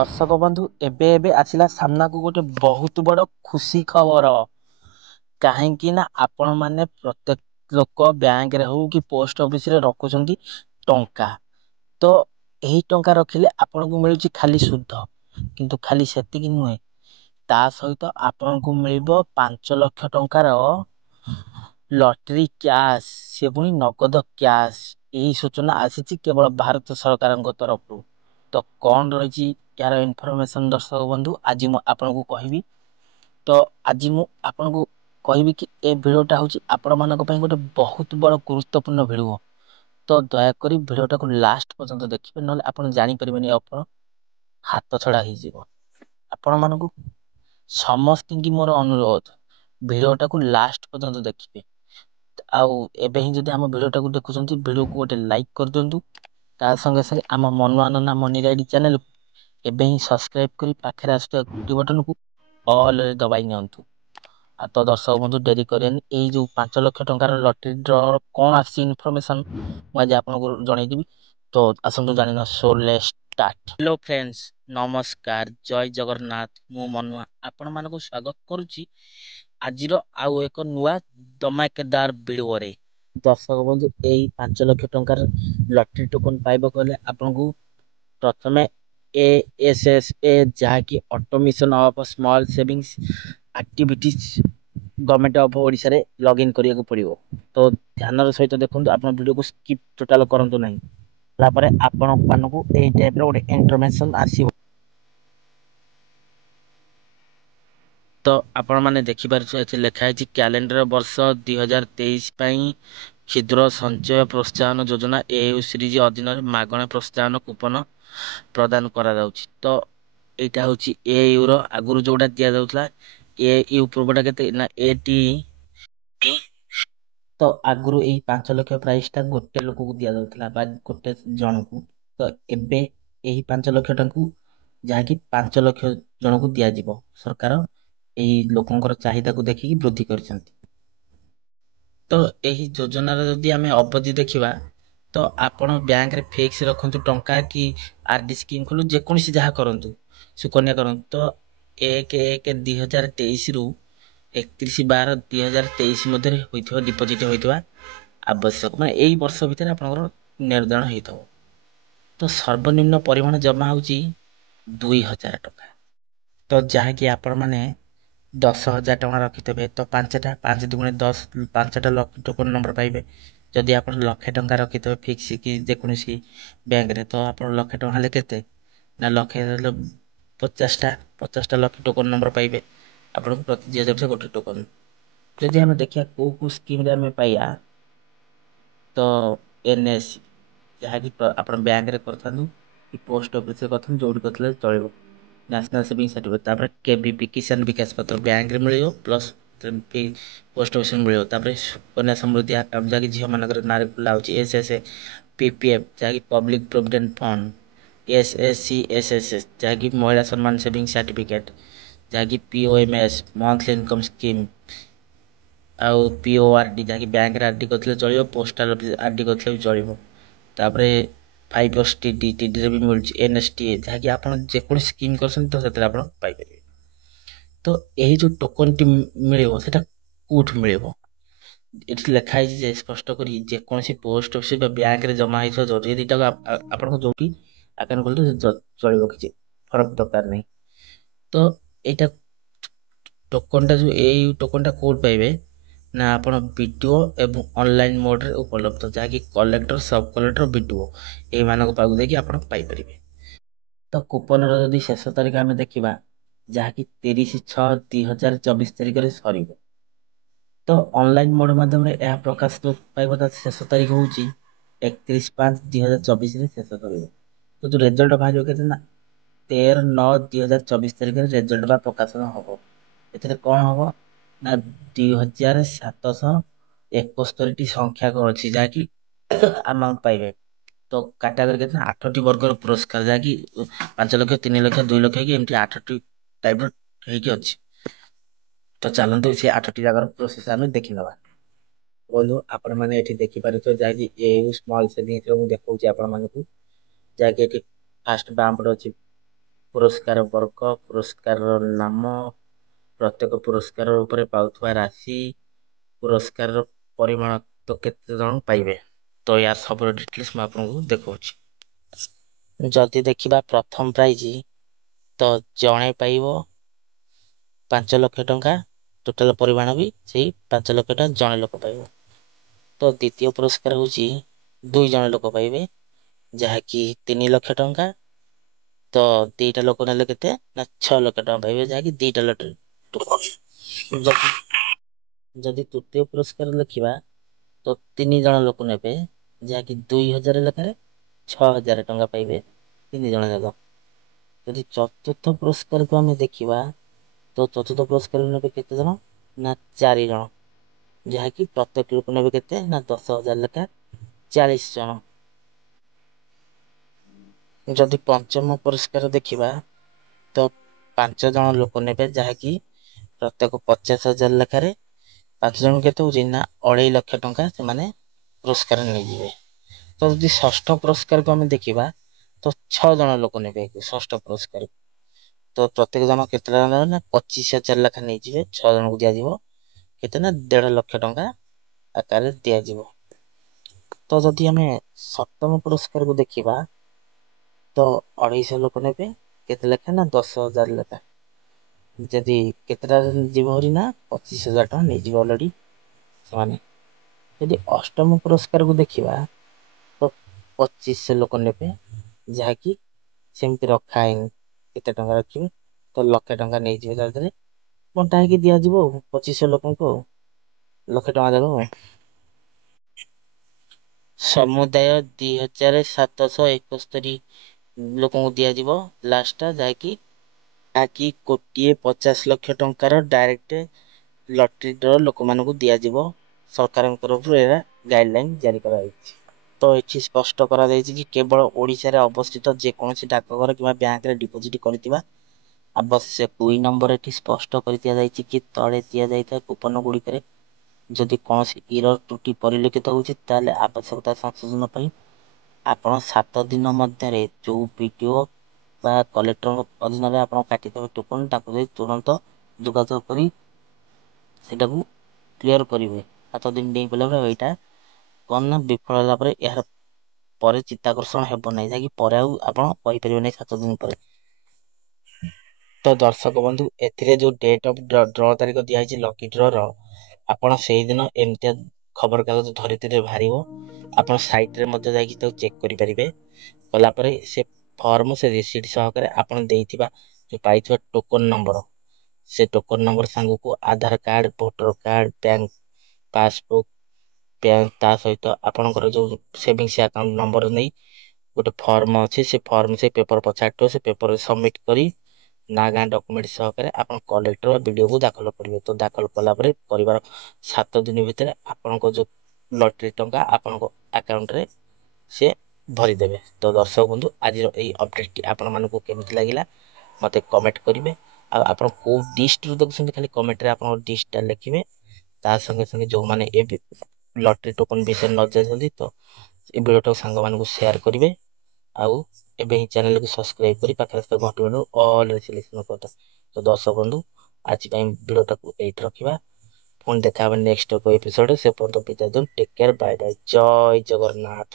ଦର୍ଶକ ବନ୍ଧୁ ଏବେ ଏବେ ଆସିଲା ସାମ୍ନାକୁ ଗୋଟେ ବହୁତ ବଡ ଖୁସି ଖବର। କାହିଁକି ନା ଆପଣ ମାନେ ପ୍ରତ୍ୟେକ ଲୋକ ବ୍ୟାଙ୍କରେ ହଉ କି ପୋଷ୍ଟ ଅଫିସ ରେ ରଖୁଛନ୍ତି ଟଙ୍କା। ତ ଏହି ଟଙ୍କା ରଖିଲେ ଆପଣଙ୍କୁ ମିଳୁଛି ଖାଲି ସୁଧ। କିନ୍ତୁ ଖାଲି ସେତିକି ନୁହେଁ। ତା ସହିତ ଆପଣଙ୍କୁ ମିଳିବ 5 ଲକ୍ଷ ଟଙ୍କାର ଲଟରୀ କ୍ୟାଶ୍ ସେ ପୁଣି ନଗଦ କ୍ୟାଶ୍। ଏହି ସୂଚନା ଆସିଛି କେବଳ ଭାରତ ସରକାରଙ୍କ ତରଫରୁ। ତ କଣ ରହିଛି ଏହାର ଇନଫର୍ମେସନ ଦର୍ଶକ ବନ୍ଧୁ ଆଜି ମୁଁ ଆପଣଙ୍କୁ କହିବି। ତ ଆଜି ମୁଁ ଆପଣଙ୍କୁ କହିବି କି ଏ ଭିଡିଓଟା ହଉଛି ଆପଣ ମାନଙ୍କ ପାଇଁ ଗୋଟେ ବହୁତ ବଡ ଗୁରୁତ୍ୱପୂର୍ଣ୍ଣ ଭିଡିଓ। ତ ଦୟାକରି ଭିଡିଓଟାକୁ ଲାଷ୍ଟ ପର୍ଯ୍ୟନ୍ତ ଦେଖିବେ ନହେଲେ ଆପଣ ଜାଣିପାରିବେନି ଆପଣ ହାତ ଛଡା ହେଇଯିବ। ଆପଣ ମାନଙ୍କୁ ସମସ୍ତିଙ୍କି ମୋର ଅନୁରୋଧ ଭିଡିଓଟାକୁ ଲାଷ୍ଟ ପର୍ଯ୍ୟନ୍ତ ଦେଖିବେ। ଆଉ ଏବେ ହିଁ ଯଦି ଆମ ଭିଡିଓ ଟାକୁ ଦେଖୁଛନ୍ତି ଭିଡିଓକୁ ଗୋଟେ ଲାଇକ୍ କରିଦିଅନ୍ତୁ। ତା ସଙ୍ଗେ ସଙ୍ଗେ ଆମ ମନୁଆ ନନା ମନି ରାଇଡି ଚ୍ୟାନେଲ ଏବେ ହିଁ ସବସ୍କ୍ରାଇବ କରି ପାଖରେ ଆସୁଥିବା ଘଣ୍ଟି ବଟନକୁ ଅଲ୍ ରେ ଦବାଇ ନିଅନ୍ତୁ। ଆଉ ତ ଦର୍ଶକ ବନ୍ଧୁ ଡେରି କରିବାନି ଏଇ ଯୋଉ 5 ଲକ୍ଷ ଟଙ୍କାର ଲଟରୀ ଡ୍ର କଣ ଆସିଛି ଇନଫର୍ମେସନ ମୁଁ ଆଜି ଆପଣଙ୍କୁ ଜଣେଇଦେବି। ତ ଆସନ୍ତୁ ଜାଣିବା show let's start. Hello friends ନମସ୍କାର ଜୟ ଜଗନ୍ନାଥ ମୁଁ ମନୁଆ ଆପଣ ମାନଙ୍କୁ ସ୍ଵାଗତ କରୁଛି ଆଜିର ଆଉ ଏକ ନୂଆ ଧମାକେଦାର ଭିଡିଓରେ। ଦର୍ଶକ ବନ୍ଧୁ ଏଇ 5 ଲକ୍ଷ ଟଙ୍କାର ଲଟରୀ ଟୋକନ ପାଇବାକୁ ହେଲେ ଆପଣଙ୍କୁ ପ୍ରଥମେ ASSA ଯାହାକି automation of small savings activities government of ଓଡିଶାରେ ଲଗ୍ ଇନ୍ କରିବାକୁ ପଡିବ। ତ ଧ୍ୟାନର ସହିତ ଦେଖନ୍ତୁ ଆପଣ ଭିଡିଓକୁ ସ୍କିପ୍ ଟୋଟାଲ କରନ୍ତୁ ନାହିଁ। ତାପରେ ଆପଣ ମାନଙ୍କୁ ଏଇ ଟାଇପର ଗୋଟେ ଇନଫର୍ମେସନ ଆସିବ। ତ ଆପଣ ମାନେ ଦେଖିପାରୁଥିବେ ଏଠି ଲେଖା ହେଇଛି କ୍ୟାଲେଣ୍ଡର ବର୍ଷ 2023 ପାଇଁ କ୍ଷୁଦ୍ର ସଞ୍ଚୟ ପ୍ରୋତ୍ସାହନ ଯୋଜନା EU ସିରିଜ ଅଧୀନରେ ମାଗଣା ପ୍ରୋତ୍ସାହନ କୁପନ ପ୍ରଦାନ କରାଯାଉଛି। ତ ଏଇଟା ହଉଛି EU ର ଆଗରୁ ଯୋଉଟା ଦିଆଯାଉଥିଲା EU ପୂର୍ବଟା କେତେ ନା AT ତ ଆଗରୁ ଏଇ 5 ଲକ୍ଷ ପ୍ରାଇସ୍ ଟା ଗୋଟେ ଲୋକକୁ ଦିଆଯାଉଥିଲା ବା ଗୋଟେ ଜଣକୁ। ତ ଏବେ ଏହି 5 ଲକ୍ଷ ଟାକୁ ଯାହାକି 5 ଲକ୍ଷ ଜଣଙ୍କୁ ଦିଆଯିବ। ସରକାର ଏହି ଲୋକଙ୍କର ଚାହିଦାକୁ ଦେଖିକି ବୃଦ୍ଧି କରିଛନ୍ତି। ତ ଏହି ଯୋଜନାର ଯଦି ଆମେ ଅବଧି ଦେଖିବା ତ ଆପଣ ବ୍ୟାଙ୍କରେ ଫିକ୍ସ ରଖନ୍ତୁ ଟଙ୍କା କି RD ସ୍କିମ୍ ଖୋଲୁ ଯେକୌଣସି ଯାହା କରନ୍ତୁ ସୁକନ୍ୟା କରନ୍ତୁ ତ 1/1/2023 ରୁ 31/12/2023 ମଧ୍ୟରେ ହୋଇଥିବା ଡିପୋଜିଟ୍ ହୋଇଥିବା ଆବଶ୍ୟକ ମାନେ ଏଇ ବର୍ଷ ଭିତରେ ଆପଣଙ୍କର ନିର୍ଧାରଣ ହେଇଥିବ। ତ ସର୍ବନିମ୍ନ ପରିମାଣ ଜମା ହଉଛି 2,000 ଟଙ୍କା। ତ ଯାହାକି ଆପଣ ମାନେ 10,000 ଟଙ୍କା ରଖିଥିବେ ତ ପାଞ୍ଚ ଦୁଗୁଣେ 10 ପାଞ୍ଚଟା ଟୋକନ ନମ୍ବର ପାଇବେ। ଯଦି ଆପଣ 1,00,000 ଟଙ୍କା ରଖିଥିବେ ଫିକ୍ସ କି ଯେକୌଣସି ବ୍ୟାଙ୍କରେ ତ ଆପଣ 1,00,000 ଟଙ୍କା ହେଲେ କେତେ ନା 1,00,000 ହେଲେ 50ଟା ଲକି ଟୋକନ ନମ୍ବର ପାଇବେ ଆପଣଙ୍କୁ ପ୍ରତି ଦିଆଯାଉଛି ଗୋଟେ ଟୋକନ। ଯଦି ଆମେ ଦେଖିବା କୋଉ କୋଉ ସ୍କିମରେ ଆମେ ପାଇବା ତ NS ଯାହାକି ଆପଣ ବ୍ୟାଙ୍କରେ କରିଥାନ୍ତୁ କି ପୋଷ୍ଟ ଅଫିସରେ କରିଥାନ୍ତୁ ଯୋଉଠି କରିଥିଲେ ଚଳିବ। ନ୍ୟାସନାଲ ସେଭିଙ୍ଗ ସାର୍ଟିଫିକେଟ ତାପରେ KVP କିଷାନ ବିକାଶ ପତ୍ର ବ୍ୟାଙ୍କରେ ମିଳିବ ପ୍ଲସ୍ ପୋଷ୍ଟ ଅଫିସରେ ମିଳିବ ତାପରେ ସୁକନ୍ୟା ସମୃଦ୍ଧି ଆକାଉଣ୍ଟ ଯାହାକି ଝିଅ ମାନଙ୍କର ନାଁରେ ଖୋଲା ହଉଛି SSA PPF ଯାହାକି public provident fund SSC SSS ଯାହାକି ମହିଳା ସମ୍ମାନ ସେଭିଙ୍ଗ ସାର୍ଟିଫିକେଟ ଯାହାକି POMS ମନ୍ଥଲି ଇନକମ୍ ସ୍କିମ୍ ଆଉ PORD ଯାହାକି ବ୍ୟାଙ୍କରେ RD କରିଥିଲେ ଚଳିବ ପୋଷ୍ଟାଲ ଅଫିସ RD କରିଥିଲେ ବି ଚଳିବ। ତାପରେ 5STD ରେ ବି ମିଳୁଛି NSTA ଯାହାକି ଆପଣ ଯେକୌଣସି ସ୍କିମ୍ କରିଛନ୍ତି ତ ସେଥିରେ ଆପଣ ପାଇପାରିବେ। ତ ଏହି ଯୋଉ ଟୋକନ ଟି ମିଳିବ ସେଟା କୋଉଠୁ ମିଳିବ? ଏଠି ଲେଖା ହେଇଛି ଯେ ସ୍ପଷ୍ଟ କରି ଯେକୌଣସି ପୋଷ୍ଟ ଅଫିସ ବା ବ୍ୟାଙ୍କରେ ଜମା ହେଇଥିବା ଜରୁରୀ ଦିଟାକ ଆପଣଙ୍କ ଯୋଉଠି ଆକାଉଣ୍ଟ ଖୋଲିଥିବ ଚଳିବ କିଛି ଫରକ ଦରକାର ନାହିଁ। ତ ଏଇଟା ଟୋକନ ଟା ଯୋଉ ଏଇ ଟୋକନ ଟା କୋଉଠି ପାଇବେ ନା ଆପଣ BDO ଏବଂ ଅନଲାଇନ ମୋଡରେ ଉପଲବ୍ଧ ଯାହାକି କଲେକ୍ଟର ସବ କଲେକ୍ଟର BDO ଏଇମାନଙ୍କ ପାଖକୁ ଦେଇକି ଆପଣ ପାଇପାରିବେ। ତ କୁପନର ଯଦି ଶେଷ ତାରିଖ ଆମେ ଦେଖିବା ଯାହାକି 30/6/2024 ତାରିଖରେ ସରିବ। ତ ଅନଲାଇନ ମୋଡ ମାଧ୍ୟମରେ ଏହା ପ୍ରକାଶ ପାଇବା ତା ଶେଷ ତାରିଖ ହଉଛି 31/5/2024 ରେ ଶେଷ କରିବ ତ ଯୋଉ ରେଜଲ୍ଟ ବାହାରିବ କେତେ ନା 13/9/2024 ତାରିଖରେ ରେଜଲ୍ଟ ବା ପ୍ରକାଶନ ହବ। ଏଥିରେ କଣ ହବ ନା 2,771ଟି ସଂଖ୍ୟାକ ଅଛି ଯାହାକି ଆମାଉଣ୍ଟ ପାଇବେ। ତ କାଟାଗୋରୀ କେତେ 8ଟି ବର୍ଗର ପୁରସ୍କାର ଯାହାକି 5 ଲକ୍ଷ 3 ଲକ୍ଷ 2 ଲକ୍ଷ କି ଏମିତି 8ଟି ଟାଇପ ର ହେଇକି ଅଛି। ତ ଚାଲନ୍ତୁ ସେ 8ଟି ଜାଗାର ପ୍ରୋସେସ ଆମେ ଦେଖିନବା। ବନ୍ଧୁ ଆପଣ ମାନେ ଏଠି ଦେଖିପାରୁଥିବେ ଯାହାକି ସ୍ମଲ ସେଭିଙ୍ଗ ମୁଁ ଦେଖଉଛି ଆପଣ ମାନଙ୍କୁ ଯାହାକି ଏଠି ଫାଷ୍ଟ ବାଁ ପଟେ ଅଛି ପୁରସ୍କାର ବର୍ଗ, ପୁରସ୍କାରର ନାମ, ପ୍ରତ୍ୟେକ ପୁରସ୍କାର ଉପରେ ପାଉଥିବା ରାଶି, ପୁରସ୍କାରର ପରିମାଣ ତ କେତେ ଜଣ ପାଇବେ। ତ ୟା ସବୁର ଡିଟେଲ୍ସ ମୁଁ ଆପଣଙ୍କୁ ଦେଖାଉଛି। ଯଦି ଦେଖିବା ପ୍ରଥମ ପ୍ରାଇଜ ତ ଜଣେ ପାଇବ 5,00,000 ଟଙ୍କା, ଟୋଟାଲ ପରିମାଣ ବି ସେଇ 5,00,000 ଟଙ୍କା ଜଣେ ଲୋକ ପାଇବ। ତ ଦ୍ୱିତୀୟ ପୁରସ୍କାର ହେଉଛି 2 ଜଣ ଲୋକ ପାଇବେ, ଯାହାକି 3,00,000 ଟଙ୍କା। ତ ଦିଟା ଲୋକ ନେଲେ କେତେ ନା 6,00,000 ଟଙ୍କା ପାଇବେ, ଯାହାକି ଦିଟା ଲଟେରୀ। ଯଦି ତୃତୀୟ ପୁରସ୍କାର ଦେଖିବା ତ 3 ଜଣ ଲୋକ ନେବେ, ଯାହାକି 2,000 ଲେଖାରେ 6,000 ଟଙ୍କା ପାଇବେ 3 ଜଣ ଯାକ। ଯଦି ଚତୁର୍ଥ ପୁରସ୍କାରକୁ ଆମେ ଦେଖିବା ତ ଚତୁର୍ଥ ପୁରସ୍କାର ନେବେ କେତେ ଜଣ ନା 4 ଜଣ, ଯାହାକି ପ୍ରତ୍ୟେକ ଲୋକ ନେବେ କେତେ ନା 10,000 ଲେଖା 40 ଜଣ। ଯଦି ପଞ୍ଚମ ପୁରସ୍କାର ଦେଖିବା ତ 5 ଜଣ ଲୋକ ନେବେ, ଯାହାକି ପ୍ରତ୍ୟେକ 50,000 ଲେଖାରେ 5 ଜଣ କେତେ ହଉଛି ନା 2,50,000 ଟଙ୍କା ସେମାନେ ପୁରସ୍କାର ନେଇଯିବେ। ତ ଯଦି ଷଷ୍ଠ ପୁରସ୍କାରକୁ ଆମେ ଦେଖିବା ତ 6 ଜଣ ଲୋକ ନେବେ ଷଷ୍ଠ ପୁରସ୍କାର। ତ ପ୍ରତ୍ୟେକ ଜଣ କେତେ ଟଙ୍କା ନେବେ ନା 25,000 ଲେଖା ନେଇଯିବେ, 6 ଜଣଙ୍କୁ ଦିଆଯିବ କେତେ ନା 1,50,000 ଟଙ୍କା ଆକାରରେ ଦିଆଯିବ। ତ ଯଦି ଆମେ ସପ୍ତମ ପୁରସ୍କାରକୁ ଦେଖିବା ତ 250 ଲୋକ ନେବେ, କେତେ ଲେଖା ନା 10,000 ଲେଖା। ଯଦି କେତେଟା ଯିବ ହରି ନା 25,000 ଟଙ୍କା ନେଇଯିବ ଅଲରେଡି ସେମାନେ। ଯଦି ଅଷ୍ଟମ ପୁରସ୍କାରକୁ ଦେଖିବା ତ 2,500 ଲୋକ ନେବେ, ଯାହାକି ସେମିତି ରଖା ହେଇନି କେତେ ଟଙ୍କା ରଖିବେ, ତ 1,00,000 ଟଙ୍କା ନେଇଯିବେ ତା ଦେହରେ ବଣ୍ଟା ହେଇକି ଦିଆଯିବ ଆଉ 2,500 ଲୋକଙ୍କୁ ଆଉ 1,00,000 ଟଙ୍କା ଦେବ ଆଉ। ସମୁଦାୟ 2,771 ଲୋକଙ୍କୁ ଦିଆଯିବ ଲାଷ୍ଟଟା, ଯାହାକି 1,50,00,000 ଟଙ୍କାର ଡାଇରେକ୍ଟ ଲଟରୀ ଡ୍ର ଲୋକମାନଙ୍କୁ ଦିଆଯିବ। ସରକାରଙ୍କ ତରଫରୁ ଏହା ଗାଇଡଲାଇନ୍ ଜାରି କରାଯାଇଛି। ତ ଏଠି ସ୍ପଷ୍ଟ କରାଯାଇଛି କି କେବଳ ଓଡ଼ିଶାରେ ଅବସ୍ଥିତ ଯେକୌଣସି ଡାକଘର କିମ୍ବା ବ୍ୟାଙ୍କରେ ଡିପୋଜିଟ୍ କରିଥିବା ଆବଶ୍ୟକ। 2 ନମ୍ବର ଏଠି ସ୍ପଷ୍ଟ କରି ଦିଆଯାଇଛି କି ତଳେ ଦିଆଯାଇଥିବା କୁପନ ଗୁଡ଼ିକରେ ଯଦି କୌଣସି ଇରର ତ୍ରୁଟି ପରିଲକ୍ଷିତ ହେଉଛି ତାହେଲେ ଆବଶ୍ୟକତା ସଂଶୋଧନ ପାଇଁ ଆପଣ 7 ଦିନ ମଧ୍ୟରେ ଯୋଉ ଭିଡିଓ ବା କଲେକ୍ଟରଙ୍କ ଅଧୀନରେ ଆପଣ କାଟିଥିବା ଟୋକନ ତାଙ୍କୁ ଯାଇ ତୁରନ୍ତ ଯୋଗାଯୋଗ କରି ସେଇଟାକୁ କ୍ଲିୟର କରିବେ। 7 ଦିନ ଡେଇଁ ପଡ଼ିଲା ପରେ ଏଇଟା କଣ ନା ବିଫଳ ହେଲା ପରେ ଏହାର ପରେ ଚିତ୍ତାକର୍ଷଣ ହେବ ନାହିଁ, ଯାହାକି ପରେ ଆଉ ଆପଣ କହିପାରିବେ ନାହିଁ 7 ଦିନ ପରେ। ତ ଦର୍ଶକ ବନ୍ଧୁ ଏଥିରେ ଯୋଉ ଡେଟ୍ ଅଫ ଡ୍ର ତାରିଖ ଦିଆଯାଇଛି ଲକି ଡ୍ର ର, ଆପଣ ସେଇଦିନ ଏମିତିଆ ଖବର କାଗଜ ଧରିତ୍ରୀରେ ବାହାରିବ, ଆପଣ ସାଇଟରେ ମଧ୍ୟ ଯାଇକି ତାକୁ ଚେକ୍ କରିପାରିବେ। କଲା ପରେ ସେ ଫର୍ମ ସେ ରିସିଟ ସହକାରେ ଆପଣ ଦେଇଥିବା ଯୋଉ ପାଇଥିବା ଟୋକନ ନମ୍ବର, ସେ ଟୋକନ ନମ୍ବର ସାଙ୍ଗକୁ Aadhaar card, voter card, bank passbook, ତା ସହିତ ଆପଣଙ୍କର ଯୋଉ ସେଭିଙ୍ଗସ ଆକାଉଣ୍ଟ ନମ୍ବର ନେଇ ଗୋଟେ ଫର୍ମ ଅଛି, ସେ ଫର୍ମ ସେ ପେପର ପଛାଡ଼ିଥିବ, ସେ ପେପରରେ ସବମିଟ କରି ନା ଗାଁ ଡକ୍ୟୁମେଣ୍ଟ ସହକାରେ ଆପଣ କଲେକ୍ଟର ବା ବିଡିଓକୁ ଦାଖଲ କରିବେ। ତ ଦାଖଲ କଲା ପରେ କରିବାର 7 ଦିନ ଭିତରେ ଆପଣଙ୍କ ଯୋଉ ଲଟରୀ ଟଙ୍କା ଆପଣଙ୍କ ଆକାଉଣ୍ଟରେ ସେ ଭରିଦେବେ। ତ ଦର୍ଶକ ବନ୍ଧୁ ଆଜିର ଏଇ ଅପଡେଟଟି ଆପଣ ମାନଙ୍କୁ କେମିତି ଲାଗିଲା ମତେ କମେଣ୍ଟ କରିବେ। ଆଉ ଆପଣ କୋଉ ଡିଷ୍ଟ୍ରିକ୍ଟରୁ ଦେଖୁଛନ୍ତି ଖାଲି କମେଣ୍ଟରେ ଆପଣଙ୍କ ଡିଷ୍ଟ୍ରିକ୍ଟଟା ଲେଖିବେ। ତା ସଙ୍ଗେ ସଙ୍ଗେ ଯୋଉମାନେ ଏ ଲଟରୀ ଟୋକନ ବିଷୟରେ ନ ଜାଣିଛନ୍ତି ତ ଏ ଭିଡିଓଟାକୁ ସାଙ୍ଗମାନଙ୍କୁ ସେୟାର କରିବେ। ଆଉ ଏବେ ହିଁ ଚ୍ୟାନେଲକୁ ସବସ୍କ୍ରାଇବ କରି ପାଖରେ ଥିବା ଘଣ୍ଟି ବଟନକୁ ଅଲ୍ ରେ ସିଲେକ୍ସନ କରିଦେବେ। ତ ଦର୍ଶକ ବନ୍ଧୁ ଆଜି ପାଇଁ ଭିଡିଓଟାକୁ ଏଇଠି ରଖିବା। ପୁଣି ଦେଖା ହବ ନେକ୍ସଟ ଏପିସୋଡରେ। ସେ ପର୍ଯ୍ୟନ୍ତ ବିଦାୟ ଦିଅନ୍ତୁ। ଟେକ୍ କେୟାର, ବାଏ ବାଏ, ଜୟ ଜଗନ୍ନାଥ।